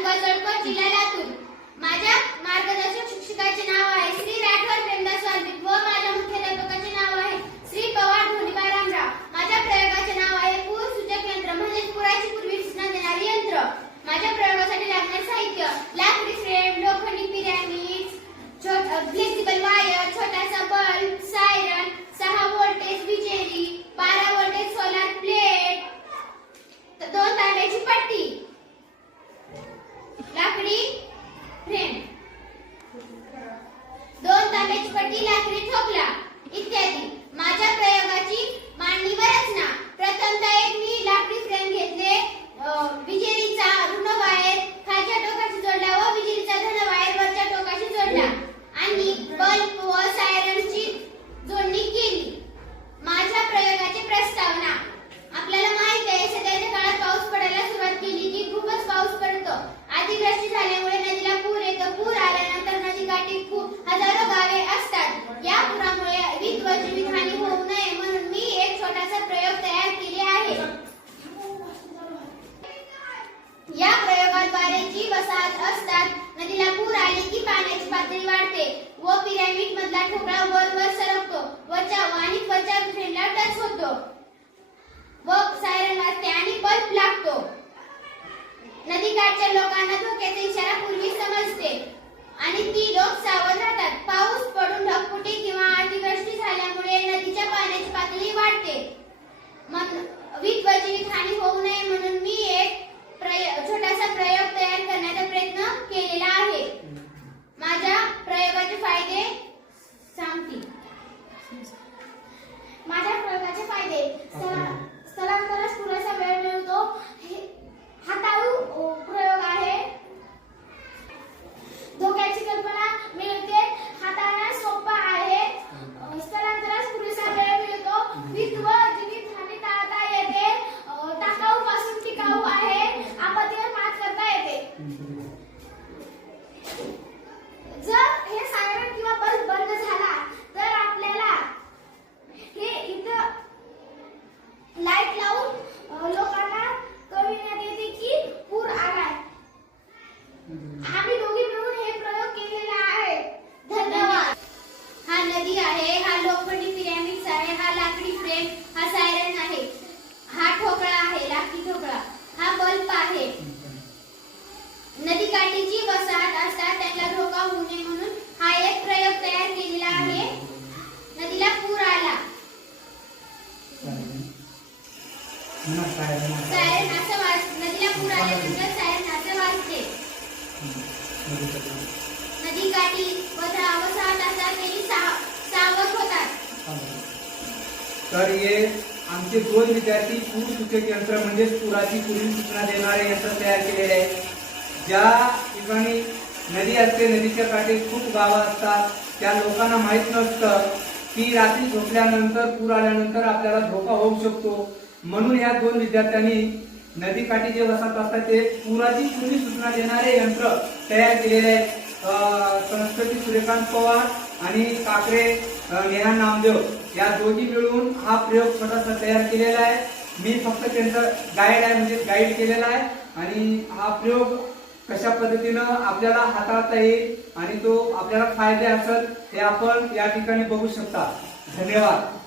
and guys are दोन पट्टी लाकडी ठोकला इत्यादी माझ्या प्रयोगाची मांडणी व रचना प्रथमतः एक मी लाकडी फ्रेम घेतले अं, विजेरीचा ऋण वायर खालच्या टोकाशी जोडला व विजेरीचा धन वायर वरच्या टोकाशी जोडला आणि बल्ब व सायरनची जोडणी केली माझ्या प्रयोगाची प्रस्तावना आपल्याला माहीत आहे सध्याच्या काळात पाऊस पडायला सुरुवात केली की खूपच पाऊस पडतो अतिवृष्टी झाल्यामुळे नदीला पूर येतो पूर आल्यानंतर नदी काठी खूप हजारो गावे असतात या पुरामुळे वीज व जीवितहानी होऊ नये म्हणून मी एक छोटासा प्रयोग तयार केले आहे या प्रयोगाद्वारे जी वसाहत असतात नदीला की पाण्याची पातळी वाढते व पिरॅमिड मधला ठोकळा वर वर सरकतो. व चाव आणि त्वचा फ्रेमला टच होतो. व सायरन वाजते आणि बल्ब लागतो. नदीकाठच्या लोकांना धोक्याचा इशारा पूर्वी समजते. आणि ती लोक सावध राहतात. पाऊस पडून ढगफुटी किंवा अतिवृष्टी झाल्यामुळे नदीच्या पाण्याची पातळी वाढते मग वीज व जीवितहानी होऊ नये म्हणून मी एक प्रय- छोटासा प्रयोग तयार करण्याचा प्रयत्न केलेला आहे माझ्या प्रयोगाचे फायदे सांगतील माझ्या प्रयोगाचे फायदे स्थला- स्थलांतरास पुरेसा वेळ मिळतो हे हाताळू अ, प्रयोग आहे धोक्याची कल्पना मिळते हाताळण्यास सोपा आहे अ, स्थलांतरास पुरेसा वेळ मिळतो वीज व जीवितहानी टाळता येते अ, टाकाऊ पासून टिकाऊ आहे आपत्तीवर मात करता येते जर हे सायरन किंवा बल्ब बंद झाला तर आपल्याला हे इथं लाइट लावून अ, लोकांना कळविण्यात येते की पूर आलाय आम्ही दोघी मिळून हे प्रयोग केलेले आहे धन्यवाद हा नदी आहे हा लोखंडी पिरॅमिड्स आहे हा लाकडी फ्रेम हा सायरन आहे हा ठोकळा आहे लाकडी ठोकळा हा बल्ब आहे नदीकाठीची वसाहत असतात त्यांना धोका होऊ नये म्हणून हा एक प्रयोग तयार केलेला आहे नदीला पूर आला सायरन असं वाज नदीला पूर आल्यानंतर सायरन असं वाजते. त्यांनी सावध होतात. तर हे आमचे दोन विद्यार्थी पूर सूचक यंत्र म्हणजेच पुराची पूर्वी सूचना देणारे यंत्र तयार केलेले आहे ज्या ठिकाणी नदी असते नदीच्या काठी खूप गावं असतात त्या लोकांना माहीत नसतं की रात्री झोपल्यानंतर पूर आल्यानंतर आपल्याला धोका होऊ शकतो. म्हणून या दोन विद्यार्थ्यांनी नदीकाठी जे वसत असतात ते पुराची पूर्वी सूचना देणारे यंत्र तयार केलेले आहे संस्कृती सूर्यकांत पवार आणि काकडे नेहा नामदेव या दोघी मिळून हा प्रयोग स्वतःचा तयार केलेला आहे. मी फक्त त्यांचं गाईड आहे म्हणजे गाईड केलेला आहे. आणि हा प्रयोग कशा पद्धतीनं आपल्याला हाताळता येईल आणि तो आपल्याला फायदे असेल हे आपण या ठिकाणी बघू शकता. धन्यवाद.